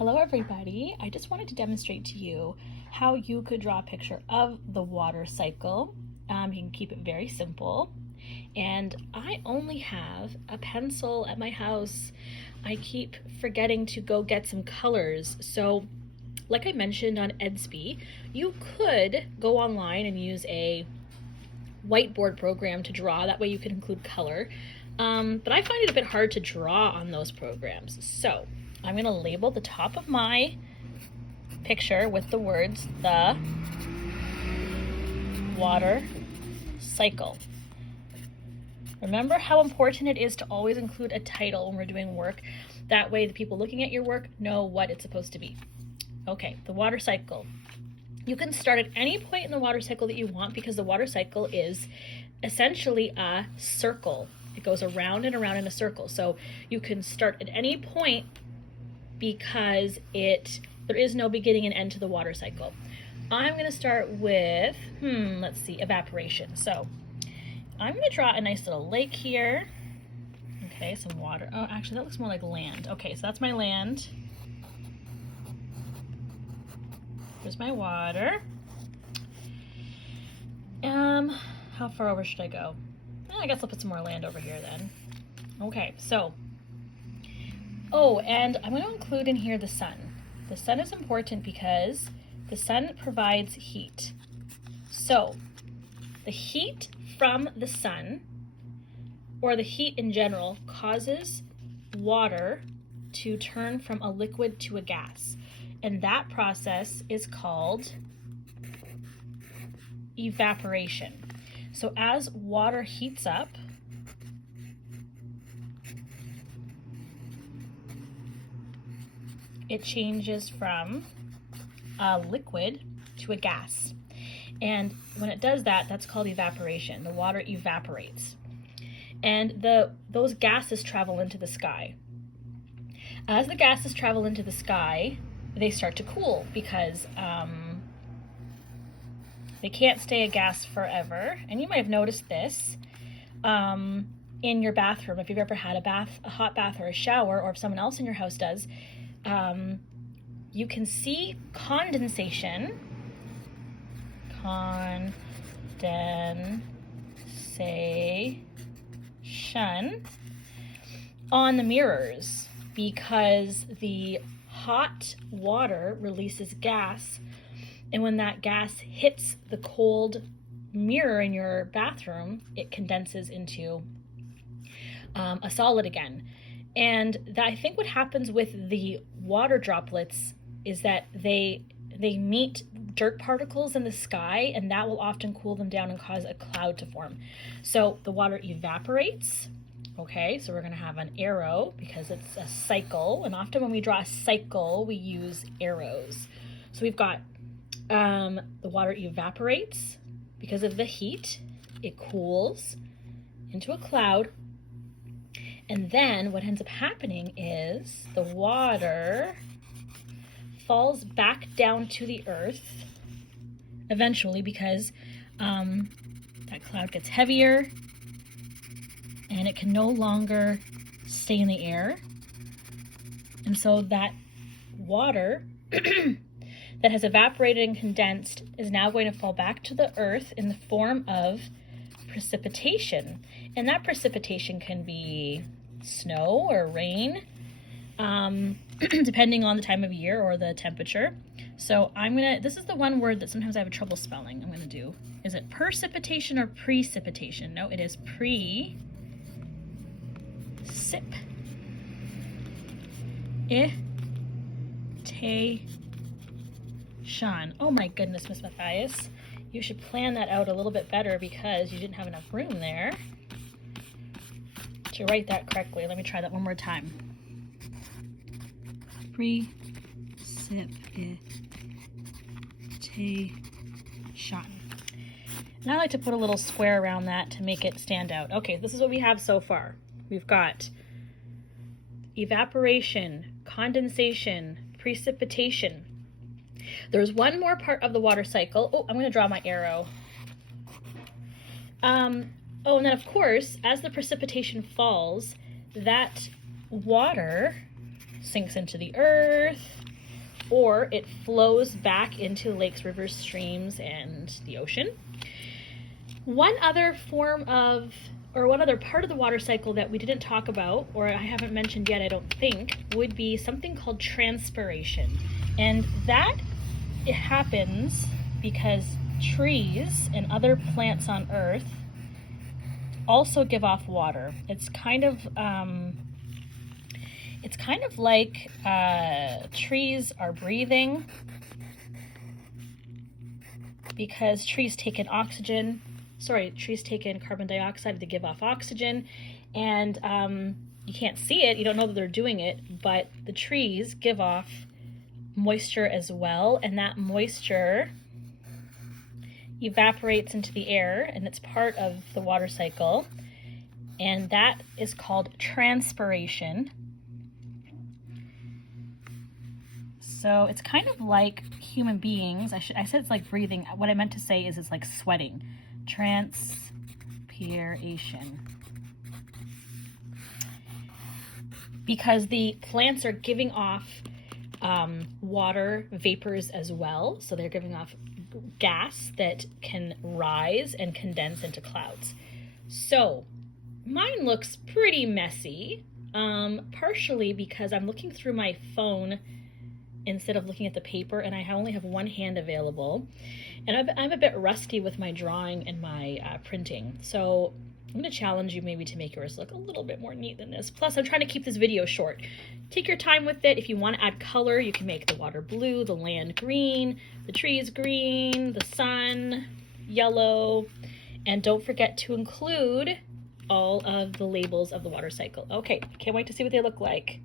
Hello everybody, I just wanted to demonstrate to you how you could draw a picture of the water cycle. You can keep it very simple. And I only have a pencil at my house. I keep forgetting to go get some colors. So like I mentioned on Edsby, you could go online and use a whiteboard program to draw. That way you can include color. But I find it a bit hard to draw on those programs. So I'm going to label the top of my picture with the words, the water cycle. Remember how important it is to always include a title when we're doing work. That way the people looking at your work know what it's supposed to be. Okay, the water cycle. You can start at any point in the water cycle that you want because the water cycle is essentially a circle. It goes around and around in a circle. So you can start at any point because there is no beginning and end to the water cycle. I'm going to start with, let's see, evaporation. So I'm going to draw a nice little lake here. Okay, some water. Oh, actually, that looks more like land. Okay, so that's my land. There's my water. How far over should I go? I guess I'll put some more land over here then. Okay, so, and I'm going to include in here the sun. The sun is important because the sun provides heat. So, the heat from the sun, or the heat in general, causes water to turn from a liquid to a gas. And that process is called evaporation. So as water heats up, it changes from a liquid to a gas. And when it does that, that's called evaporation. The water evaporates. And those gases travel into the sky. As the gases travel into the sky, they start to cool because they can't stay a gas forever. And you might have noticed this in your bathroom. If you've ever had a hot bath or a shower, or if someone else in your house does, you can see condensation on the mirrors because the hot water releases gas, and when that gas hits the cold mirror in your bathroom, it condenses into a solid again. And I think what happens with the water droplets is that they meet dirt particles in the sky, and that will often cool them down and cause a cloud to form. So the water evaporates. Okay, so we're going to have an arrow because it's a cycle, and often when we draw a cycle, we use arrows. So we've got the water evaporates because of the heat. It cools into a cloud, and then what ends up happening is the water falls back down to the earth eventually because that cloud gets heavier and it can no longer stay in the air. And so that water that has evaporated and condensed is now going to fall back to the earth in the form of precipitation. And that precipitation can be snow or rain, depending on the time of year or the temperature. So this is the one word that sometimes I have trouble spelling. I'm gonna do, is it precipitation or precipitation? No, it is precipitation. Oh my goodness, Miss Matthias. You should plan that out a little bit better because you didn't have enough room there to write that correctly. Let me try that one more time. Precipitation. Now I like to put a little square around that to make it stand out. Okay, this is what we have so far. We've got evaporation, condensation, precipitation. There's one more part of the water cycle. Oh, I'm going to draw my arrow. And then of course, as the precipitation falls, that water sinks into the earth, or it flows back into lakes, rivers, streams, and the ocean. One other form of, or one other part of the water cycle that we didn't talk about, or I haven't mentioned yet, I don't think, would be something called transpiration. And that it happens because trees and other plants on Earth also give off water. It's kind of like trees are breathing, because trees take in carbon dioxide to give off oxygen, and you can't see it, you don't know that they're doing it, but the trees give off moisture as well, and that moisture evaporates into the air, and it's part of the water cycle, and that is called transpiration. So it's kind of like human beings. I said it's like breathing. What I meant to say is it's like sweating. Transpiration. Because the plants are giving off water vapors as well. So they're giving off gas that can rise and condense into clouds. So mine looks pretty messy, partially because I'm looking through my phone instead of looking at the paper, and I only have one hand available, and I'm a bit rusty with my drawing and my printing, so I'm going to challenge you maybe to make yours look a little bit more neat than this. Plus, I'm trying to keep this video short. Take your time with it. If you want to add color, you can make the water blue, the land green, the trees green, the sun yellow, and don't forget to include all of the labels of the water cycle. Okay, can't wait to see what they look like.